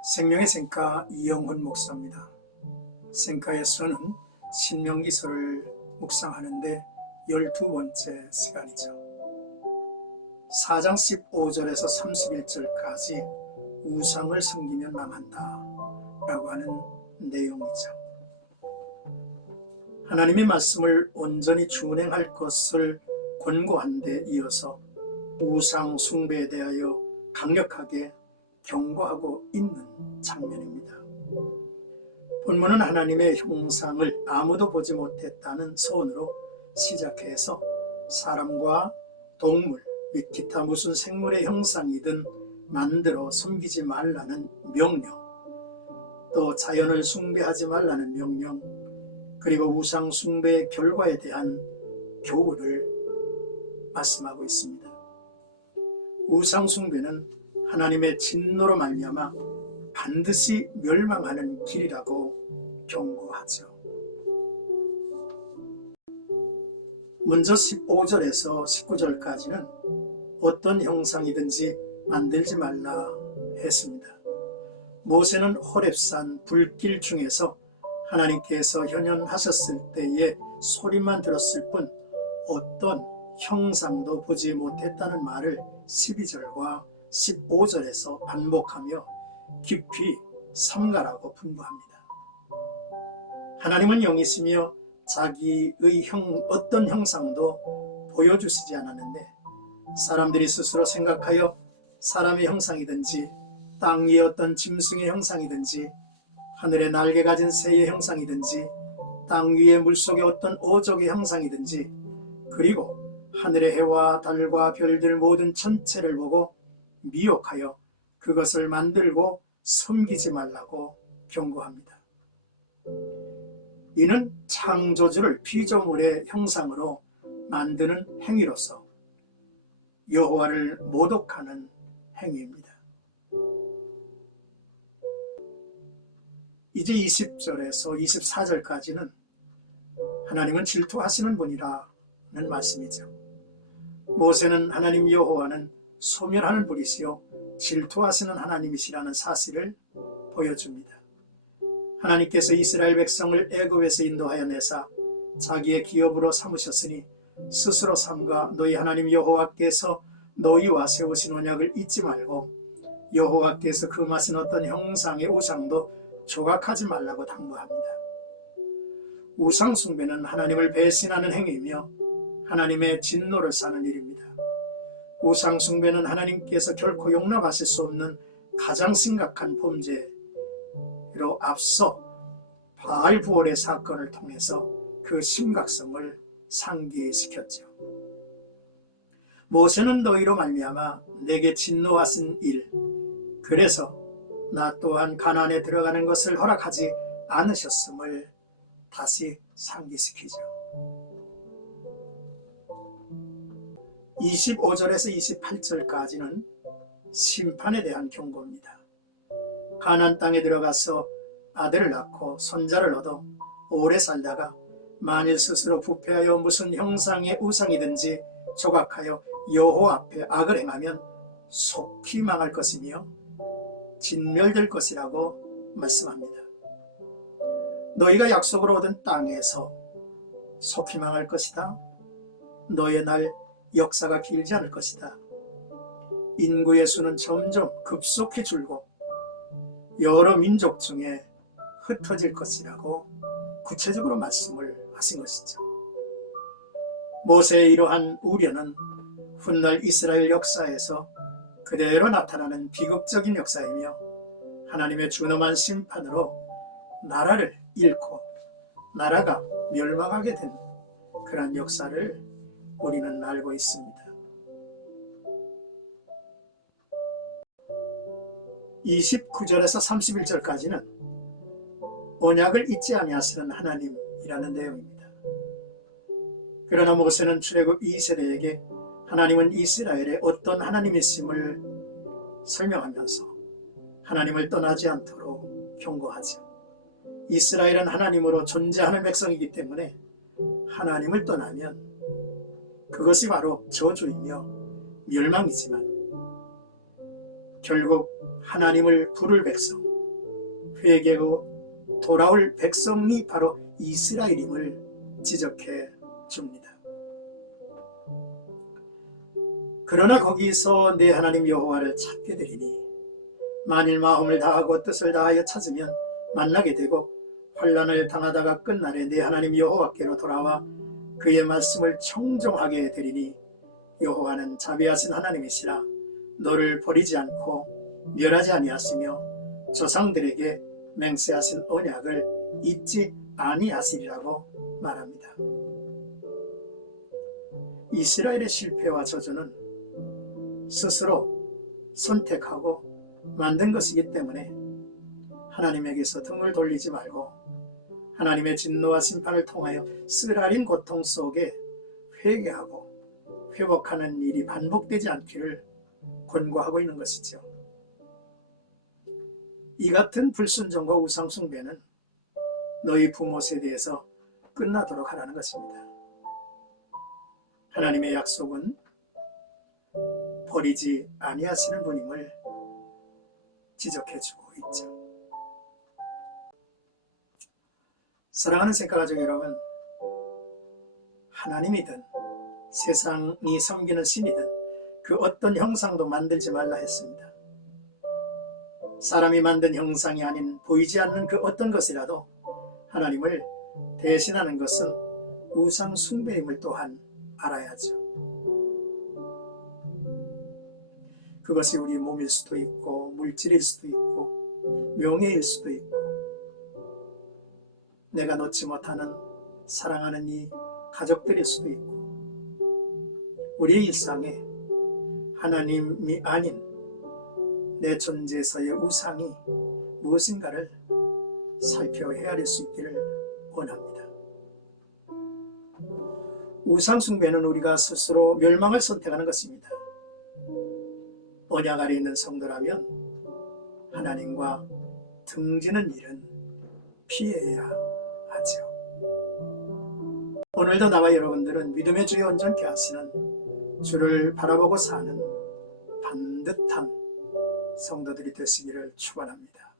생명의 생가 이영훈 목사입니다. 생가에서는 신명기서를 묵상하는데 12번째 시간이죠. 4장 15절에서 31절까지 우상을 섬기면 망한다 라고 하는 내용이죠. 하나님의 말씀을 온전히 준행할 것을 권고한 데 이어서 우상 숭배에 대하여 강력하게 경고하고 있는 장면입니다. 본문은 하나님의 형상을 아무도 보지 못했다는 서원으로 시작해서 사람과 동물 및 기타 무슨 생물의 형상이든 만들어 섬기지 말라는 명령, 또 자연을 숭배하지 말라는 명령, 그리고 우상 숭배의 결과에 대한 교훈을 말씀하고 있습니다. 우상 숭배는 하나님의 진노로 말미암아 반드시 멸망하는 길이라고 경고하죠. 먼저 15절에서 19절까지는 어떤 형상이든지 만들지 말라 했습니다. 모세는 호렙산 불길 중에서 하나님께서 현현하셨을 때에 소리만 들었을 뿐 어떤 형상도 보지 못했다는 말을 12절과 15절에서 반복하며 깊이 삼가라고 분부합니다. 하나님은 영이시며 자기의 어떤 형상도 보여주시지 않았는데 사람들이 스스로 생각하여 사람의 형상이든지 땅 위의 어떤 짐승의 형상이든지 하늘에 날개 가진 새의 형상이든지 땅 위의 물속의 어떤 어족의 형상이든지 그리고 하늘의 해와 달과 별들 모든 전체를 보고 미혹하여 그것을 만들고 섬기지 말라고 경고합니다. 이는 창조주를 피조물의 형상으로 만드는 행위로서 여호와를 모독하는 행위입니다. 이제 20절에서 24절까지는 하나님은 질투하시는 분이라는 말씀이죠. 모세는 하나님 여호와는 소멸하는 분이시요 질투하시는 하나님이시라는 사실을 보여줍니다. 하나님께서 이스라엘 백성을 애굽에서 인도하여 내사 자기의 기업으로 삼으셨으니 스스로 삼가 너희 하나님 여호와께서 너희와 세우신 언약을 잊지 말고 여호와께서 금하신 어떤 형상의 우상도 조각하지 말라고 당부합니다. 우상 숭배는 하나님을 배신하는 행위이며 하나님의 진노를 사는 일입니다. 우상 숭배는 하나님께서 결코 용납하실 수 없는 가장 심각한 범죄로 앞서 바알 부월의 사건을 통해서 그 심각성을 상기시켰죠. 모세는 너희로 말미암아 내게 진노하신 일, 그래서 나 또한 가나안에 들어가는 것을 허락하지 않으셨음을 다시 상기시키죠. 25절에서 28절까지는 심판에 대한 경고입니다. 가나안 땅에 들어가서 아들을 낳고 손자를 얻어 오래 살다가 만일 스스로 부패하여 무슨 형상의 우상이든지 조각하여 여호와 앞에 악을 행하면 속히 망할 것이며 진멸될 것이라고 말씀합니다. 너희가 약속으로 얻은 땅에서 속히 망할 것이다. 너의 날 역사가 길지 않을 것이다. 인구의 수는 점점 급속히 줄고 여러 민족 중에 흩어질 것이라고 구체적으로 말씀을 하신 것이죠. 모세의 이러한 우려는 훗날 이스라엘 역사에서 그대로 나타나는 비극적인 역사이며 하나님의 준엄한 심판으로 나라를 잃고 나라가 멸망하게 된 그런 역사를 우리는 알고 있습니다. 29절에서 31절까지는 언약을 잊지 아니하시는 하나님이라는 내용입니다. 그러나 모세는 출애굽 2세대에게 하나님은 이스라엘의 어떤 하나님이심을 설명하면서 하나님을 떠나지 않도록 경고하죠. 이스라엘은 하나님으로 존재하는 백성이기 때문에 하나님을 떠나면 그것이 바로 저주이며 멸망이지만 결국 하나님을 부를 백성, 회개하고 돌아올 백성이 바로 이스라엘임을 지적해 줍니다. 그러나 거기서 내 하나님 여호와를 찾게 되리니 만일 마음을 다하고 뜻을 다하여 찾으면 만나게 되고 환난을 당하다가 끝날에 내 하나님 여호와께로 돌아와 그의 말씀을 청종하게 되리니 여호와는 자비하신 하나님이시라 너를 버리지 않고 멸하지 아니하시며 조상들에게 맹세하신 언약을 잊지 아니하시리라고 말합니다. 이스라엘의 실패와 저주는 스스로 선택하고 만든 것이기 때문에 하나님에게서 등을 돌리지 말고 하나님의 진노와 심판을 통하여 쓰라린 고통 속에 회개하고 회복하는 일이 반복되지 않기를 권고하고 있는 것이죠. 이 같은 불순종과 우상숭배는 너희 부모 세대에서 끝나도록 하라는 것입니다. 하나님의 약속은 버리지 아니하시는 분임을 지적해주고 있죠. 사랑하는 생각가족 여러분, 하나님이든 세상이 섬기는 신이든 그 어떤 형상도 만들지 말라 했습니다. 사람이 만든 형상이 아닌 보이지 않는 그 어떤 것이라도 하나님을 대신하는 것은 우상 숭배임을 또한 알아야죠. 그것이 우리 몸일 수도 있고 물질일 수도 있고 명예일 수도 있고 내가 놓지 못하는 사랑하는 이 가족들일 수도 있고 우리의 일상에 하나님이 아닌 내 존재에서의 우상이 무엇인가를 살펴 헤아릴 수 있기를 원합니다. 우상 숭배는 우리가 스스로 멸망을 선택하는 것입니다. 언약 아래 있는 성도라면 하나님과 등지는 일은 피해야 하죠. 오늘도 나와 여러분들은 믿음의 주에 온전케 하시는 주를 바라보고 사는 반듯한 성도들이 되시기를 축원합니다.